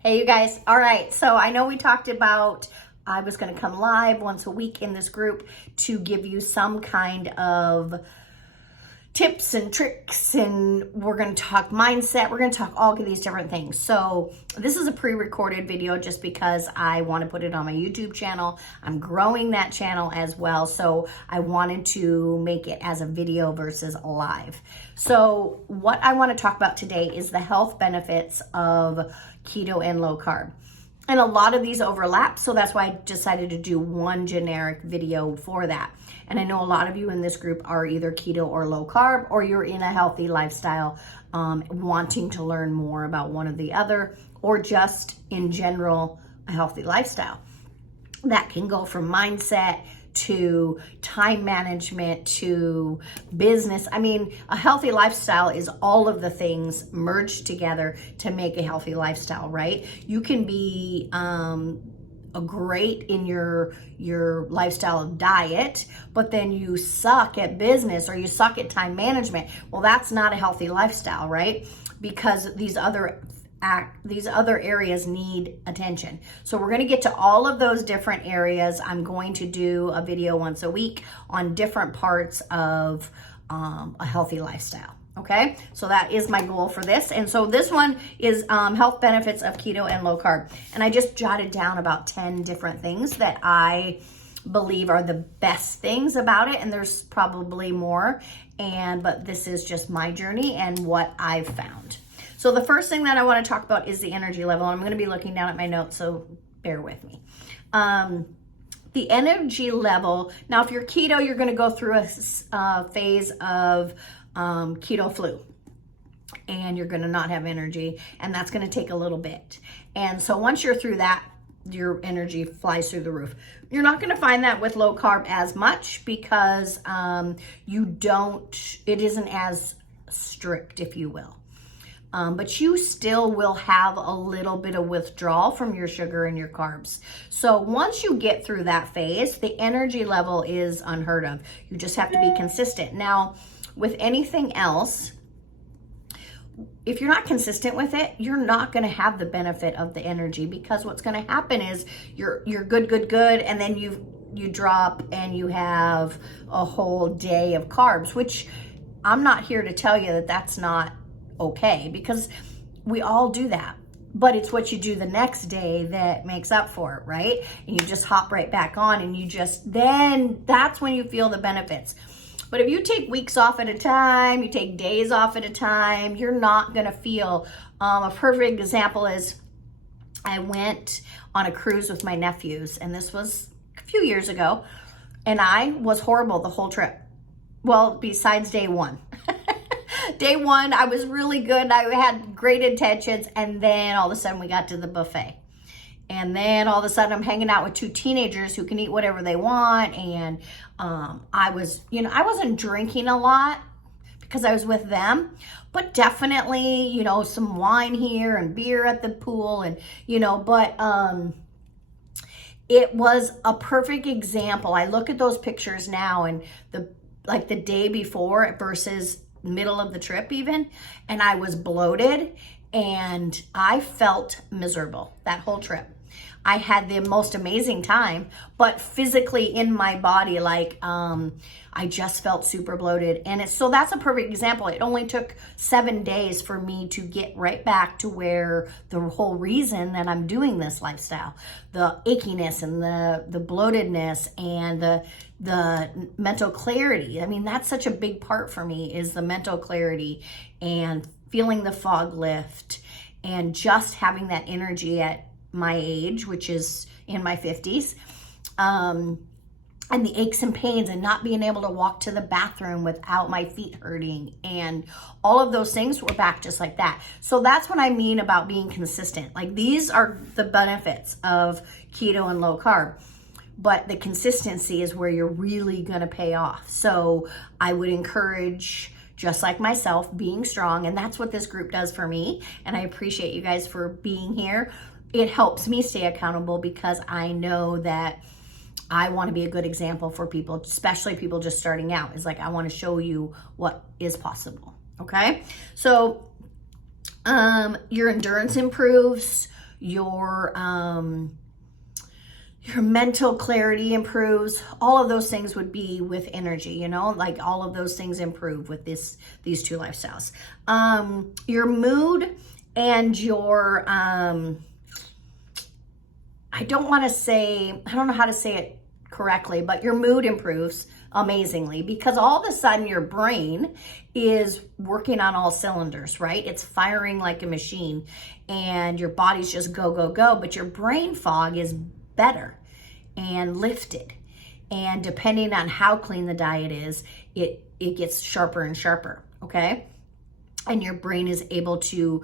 Hey, you guys. All right. So I know we talked about I was going to come live once a week in this group to give you some kind of tips and tricks, and we're going to talk mindset. We're going to talk all of these different things. So this is a pre-recorded video just because I want to put it on my YouTube channel. I'm growing that channel as well. So I wanted to make it as a video versus live. So what I want to talk about today is the health benefits of keto and low carb. And a lot of these overlap, so that's why I decided to do one generic video for that. And I know a lot of you in this group are either keto or low carb, or you're in a healthy lifestyle, wanting to learn more about one or the other, or just in general, a healthy lifestyle. That can go from mindset to time management to business. I mean, a healthy lifestyle is all of the things merged together to make a healthy lifestyle, right? You can be a great in your lifestyle of diet, but then you suck at business or you suck at time management. Well, that's not a healthy lifestyle, right? Because these other areas need attention. So we're going to get to all of those different areas. I'm going to do a video once a week on different parts of a healthy lifestyle. Okay, so that is my goal for this. And so this one is health benefits of keto and low carb. And I just jotted down about 10 different things that I believe are the best things about it. And there's probably more, but this is just my journey and what I've found. So the first thing that I want to talk about is the energy level. I'm going to be looking down at my notes, so bear with me. The energy level, now if you're keto, you're going to go through a phase of keto flu, and you're going to not have energy, and that's going to take a little bit. And so once you're through that, your energy flies through the roof. You're not going to find that with low carb as much because it isn't as strict, if you will. But you still will have a little bit of withdrawal from your sugar and your carbs. So once you get through that phase, the energy level is unheard of. You just have to be consistent. Now, with anything else, if you're not consistent with it, you're not going to have the benefit of the energy, because what's going to happen is you're good, and then you drop and you have a whole day of carbs, which I'm not here to tell you that that's not okay, because we all do that, but it's what you do the next day that makes up for it, right? And you just hop right back on, and then that's when you feel the benefits. But if you take weeks off at a time, you take days off at a time, you're not gonna feel. A perfect example is I went on a cruise with my nephews, and this was a few years ago, and I was horrible the whole trip. Well, besides day one. Day one, I was really good. I had great intentions. And then all of a sudden we got to the buffet. And then all of a sudden I'm hanging out with two teenagers who can eat whatever they want. And I wasn't drinking a lot because I was with them, but definitely, some wine here and beer at the pool and, but it was a perfect example. I look at those pictures now and the day before versus middle of the trip even, and I was bloated and I felt miserable that whole trip. I had the most amazing time, but physically in my body, I just felt super bloated. And so that's a perfect example. It only took 7 days for me to get right back to where the whole reason that I'm doing this lifestyle, the achiness and the bloatedness and the mental clarity. I mean, that's such a big part for me, is the mental clarity and feeling the fog lift and just having that energy at my age, which is in my 50s, and the aches and pains and not being able to walk to the bathroom without my feet hurting, and all of those things were back just like that. So that's what I mean about being consistent. Like, these are the benefits of keto and low carb, but the consistency is where you're really going to pay off. So I would encourage, just like myself, being strong, and that's what this group does for me. And I appreciate you guys for being here. It helps me stay accountable because I know that I want to be a good example for people, especially people just starting out. It's like, I want to show you what is possible. Okay. So, your endurance improves, your mental clarity improves. All of those things would be with energy, you know, like all of those things improve with these two lifestyles. Your mood and your, I don't know how to say it correctly, but your mood improves amazingly because all of a sudden your brain is working on all cylinders, right? It's firing like a machine and your body's just go, go, go, but your brain fog is better and lifted. And depending on how clean the diet is, it gets sharper and sharper, okay? And your brain is able to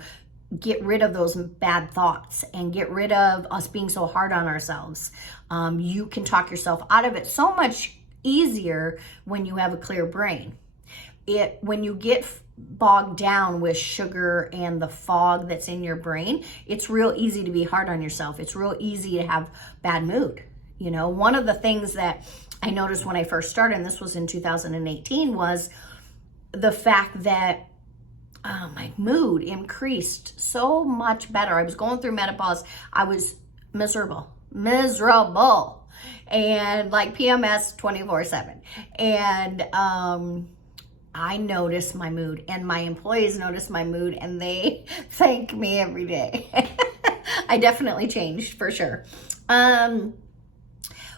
get rid of those bad thoughts and get rid of us being so hard on ourselves. You can talk yourself out of it so much easier when you have a clear brain. When you get bogged down with sugar and the fog that's in your brain, it's real easy to be hard on yourself. It's real easy to have bad mood. You know, one of the things that I noticed when I first started, and this was in 2018, was the fact that my mood increased so much better. I was going through menopause. I was miserable, and like PMS 24/7. And I noticed my mood, and my employees noticed my mood, and they thank me every day. I definitely changed for sure.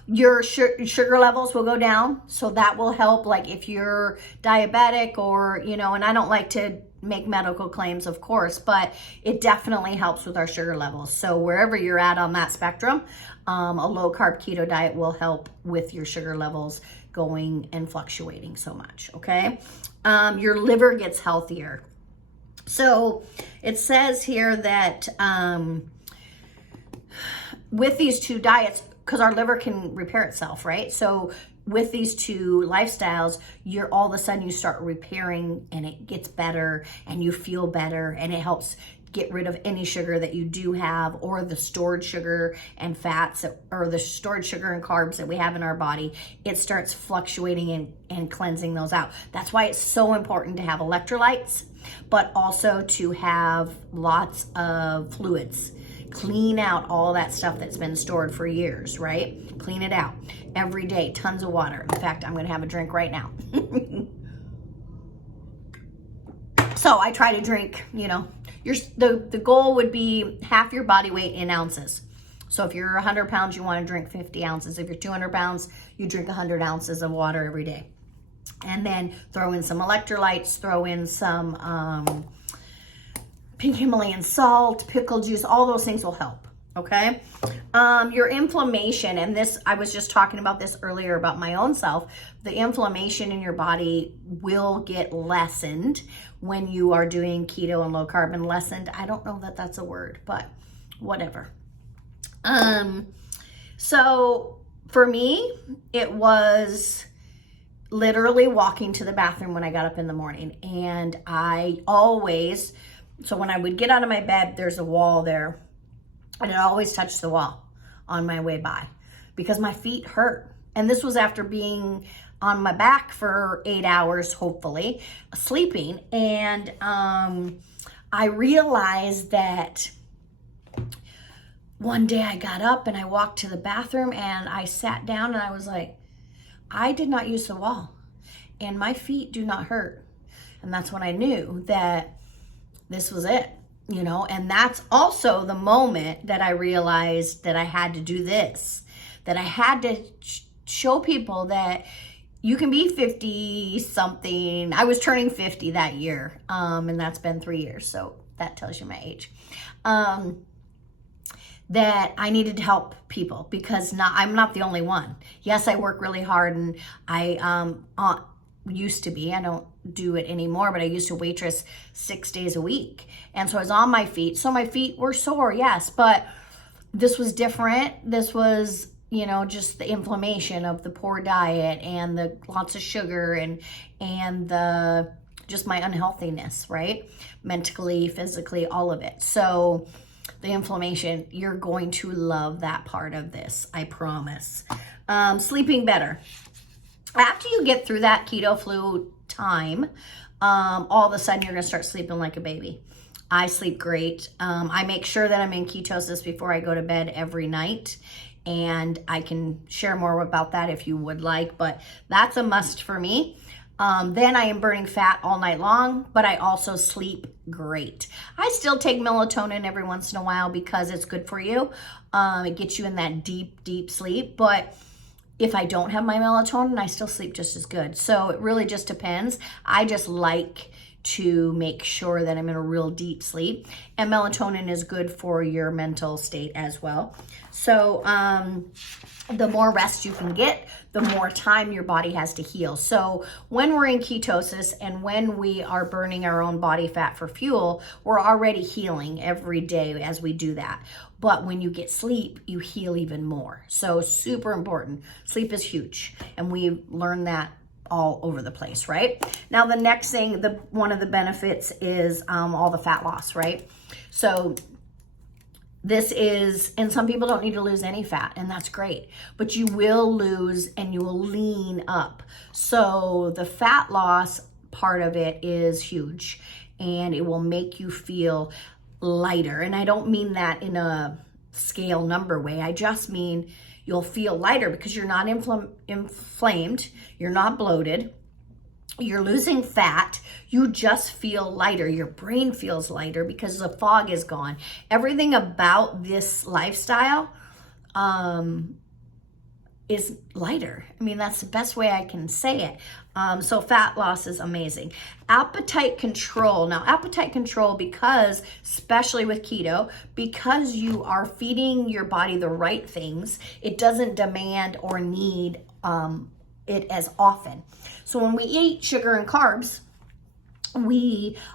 Your sugar levels will go down, so that will help. Like if you're diabetic or, you know, and I don't like to make medical claims, of course, but it definitely helps with our sugar levels. So wherever you're at on that spectrum, a low carb keto diet will help with your sugar levels going and fluctuating so much, okay? Your liver gets healthier. So it says here that with these two diets, because our liver can repair itself, right? So with these two lifestyles, all of a sudden you start repairing and it gets better and you feel better, and it helps get rid of any sugar that you do have, or the stored sugar and fats, or the stored sugar and carbs that we have in our body. It starts fluctuating and cleansing those out. That's why it's so important to have electrolytes, but also to have lots of fluids. Clean out all that stuff that's been stored for years, right? Clean it out every day. Tons of water. In fact, I'm going to have a drink right now. So I try to drink, you know, the goal would be half your body weight in ounces. So if you're 100 pounds, you want to drink 50 ounces. If you're 200 pounds, you drink 100 ounces of water every day. And then throw in some electrolytes, throw in some pink Himalayan salt, pickle juice, all those things will help, okay? Your inflammation, and this, I was just talking about this earlier about my own self, the inflammation in your body will get lessened when you are doing keto and low carb. And lessened, I don't know that that's a word, but whatever. So for me, it was literally walking to the bathroom when I got up in the morning. And I always, so when I would get out of my bed, there's a wall there, and I always touched the wall on my way by because my feet hurt. And this was after being on my back for 8 hours, hopefully, sleeping. And I realized that one day I got up and I walked to the bathroom and I sat down and I was like, I did not use the wall and my feet do not hurt. And that's when I knew that this was it, you know. And that's also the moment that I realized that I had to do this, that I had to show people that you can be 50 something. I was turning 50 that year, and that's been 3 years, so that tells you my age. That I needed to help people because I'm not the only one. Yes, I work really hard, and I used to be, I don't do it anymore, but I used to waitress 6 days a week. And so I was on my feet. So my feet were sore, yes, but this was different. This was, you know, just the inflammation of the poor diet and the lots of sugar and the just my unhealthiness, right? Mentally, physically, all of it. So the inflammation, you're going to love that part of this, I promise. Sleeping better. After you get through that keto flu time, all of a sudden you're going to start sleeping like a baby. I sleep great. I make sure that I'm in ketosis before I go to bed every night. And I can share more about that if you would like, but that's a must for me. Then I am burning fat all night long, but I also sleep great. I still take melatonin every once in a while because it's good for you. It gets you in that deep, deep sleep. But if I don't have my melatonin, I still sleep just as good. So it really just depends. I just like to make sure that I'm in a real deep sleep. And melatonin is good for your mental state as well. So the more rest you can get, the more time your body has to heal. So when we're in ketosis and when we are burning our own body fat for fuel, we're already healing every day as we do that. But when you get sleep, you heal even more. So super important. Sleep is huge. And we learned that all over the place, right? Now the next thing, one of the benefits is all the fat loss, right? So this is, and some people don't need to lose any fat, and that's great, but you will lose and you will lean up. So the fat loss part of it is huge, and it will make you feel lighter. And I don't mean that in a scale number way. I just mean you'll feel lighter because you're not inflamed, you're not bloated, you're losing fat, you just feel lighter. Your brain feels lighter because the fog is gone. Everything about this lifestyle is lighter. I mean, that's the best way I can say it. So fat loss is amazing. Appetite control. Now, appetite control, because, especially with keto, because you are feeding your body the right things, it doesn't demand or need it as often. So when we eat sugar and carbs,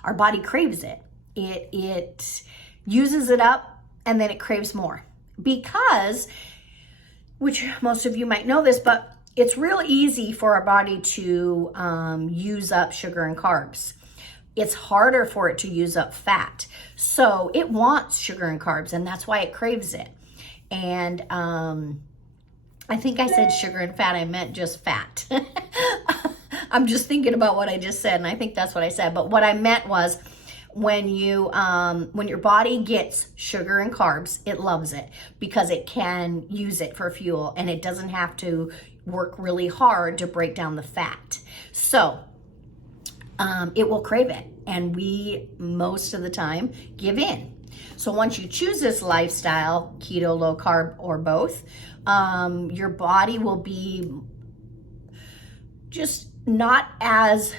our body craves it. It uses it up and then it craves more because, which most of you might know this, but it's real easy for our body to use up sugar and carbs. It's harder for it to use up fat. So it wants sugar and carbs, and that's why it craves it. And I think I said sugar and fat, I meant just fat. I'm just thinking about what I just said, and I think that's what I said. But what I meant was when your body gets sugar and carbs, it loves it because it can use it for fuel, and it doesn't have to work really hard to break down the fat. So it will crave it, and we most of the time give in. So once you choose this lifestyle, keto, low carb, or both, your body will be just not as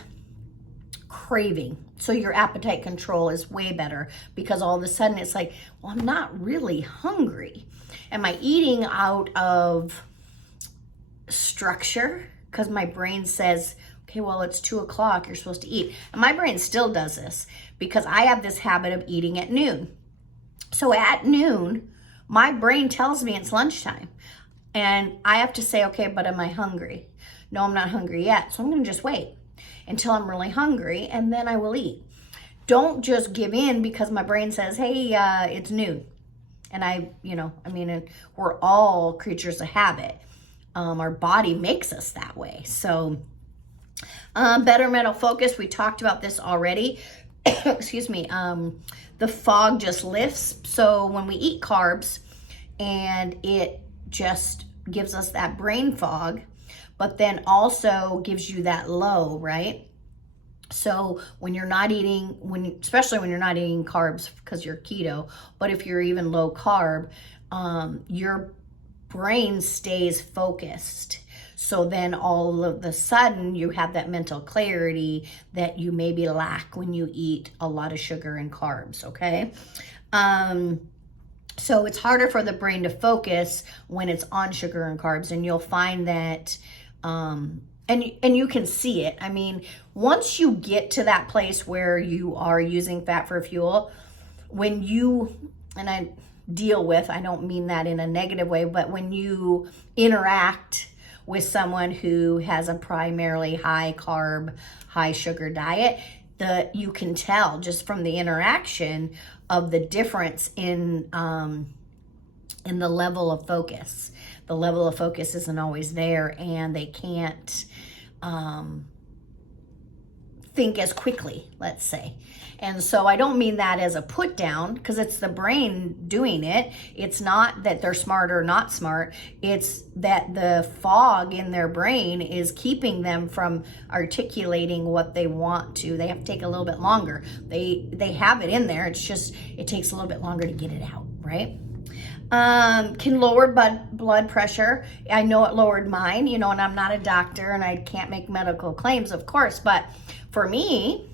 craving. So your appetite control is way better because all of a sudden it's like, well, I'm not really hungry. Am I eating out of structure? Because my brain says, okay, well, it's 2 o'clock, you're supposed to eat. And my brain still does this because I have this habit of eating at noon. So at noon, my brain tells me it's lunchtime. And I have to say, okay, but am I hungry? No, I'm not hungry yet. So I'm going to just wait until I'm really hungry, and then I will eat. Don't just give in because my brain says, hey, it's noon. And we're all creatures of habit. Our body makes us that way. So better mental focus. We talked about this already. Excuse me. The fog just lifts. So when we eat carbs, and it just gives us that brain fog, but then also gives you that low, right? So when you're not eating, especially when you're not eating carbs because you're keto, but if you're even low carb, your brain stays focused. So then all of a sudden you have that mental clarity that you maybe lack when you eat a lot of sugar and carbs, okay? So it's harder for the brain to focus when it's on sugar and carbs, and you'll find that, and you can see it. I mean, once you get to that place where you are using fat for fuel, I don't mean that in a negative way, but when you interact with someone who has a primarily high carb, high sugar diet, you can tell just from the interaction of the difference in the level of focus. The level of focus isn't always there, and they can't think as quickly, let's say. And so I don't mean that as a put down, because it's the brain doing it. It's not that they're smart or not smart. It's that the fog in their brain is keeping them from articulating what they want to. They have to take a little bit longer. They have it in there. It's just, it takes a little bit longer to get it out, right? Can lower blood pressure. I know it lowered mine, you know, and I'm not a doctor and I can't make medical claims, of course, but for me,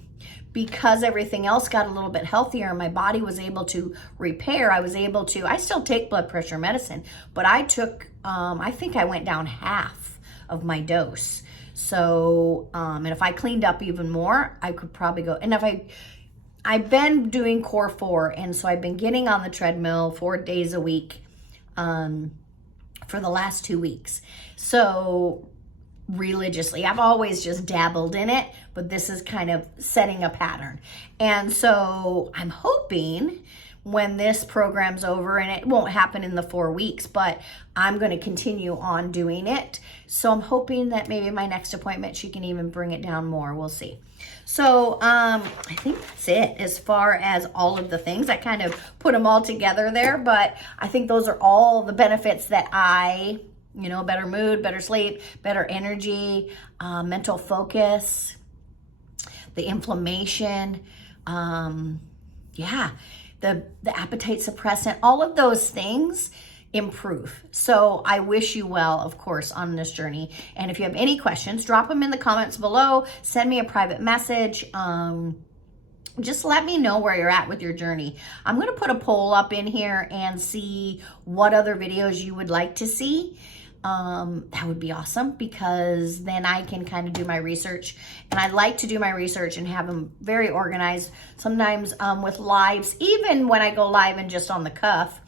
because everything else got a little bit healthier and my body was able to repair, I still take blood pressure medicine, but I took, I think I went down half of my dose. So, and if I cleaned up even more, I could probably go, and I've been doing core 4, and so I've been getting on the treadmill 4 days a week, for the last 2 weeks. So religiously, I've always just dabbled in it, but this is kind of setting a pattern. And so I'm hoping when this program's over, and it won't happen in the 4 weeks, but I'm going to continue on doing it. So I'm hoping that maybe my next appointment, she can even bring it down more. We'll see. So I think that's it as far as all of the things. I kind of put them all together there, but I think those are all the benefits that you know, better mood, better sleep, better energy, mental focus, the inflammation, yeah, the appetite suppressant, all of those things improve. So I wish you well, of course, on this journey. And if you have any questions, drop them in the comments below. Send me a private message. Just let me know where you're at with your journey. I'm going to put a poll up in here and see what other videos you would like to see. That would be awesome, because then I can kind of do my research, and I like to do my research and have them very organized. Sometimes with lives, even when I go live and just on the cuff,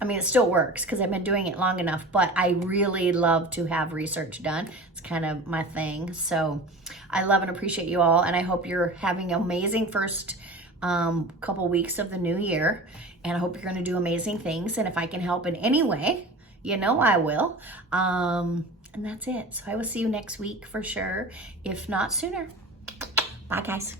I mean, it still works because I've been doing it long enough, but I really love to have research done. It's kind of my thing. So I love and appreciate you all, and I hope you're having an amazing first couple weeks of the new year, and I hope you're going to do amazing things. And if I can help in any way, you know I will. And that's it. So I will see you next week for sure, if not sooner. Bye, guys.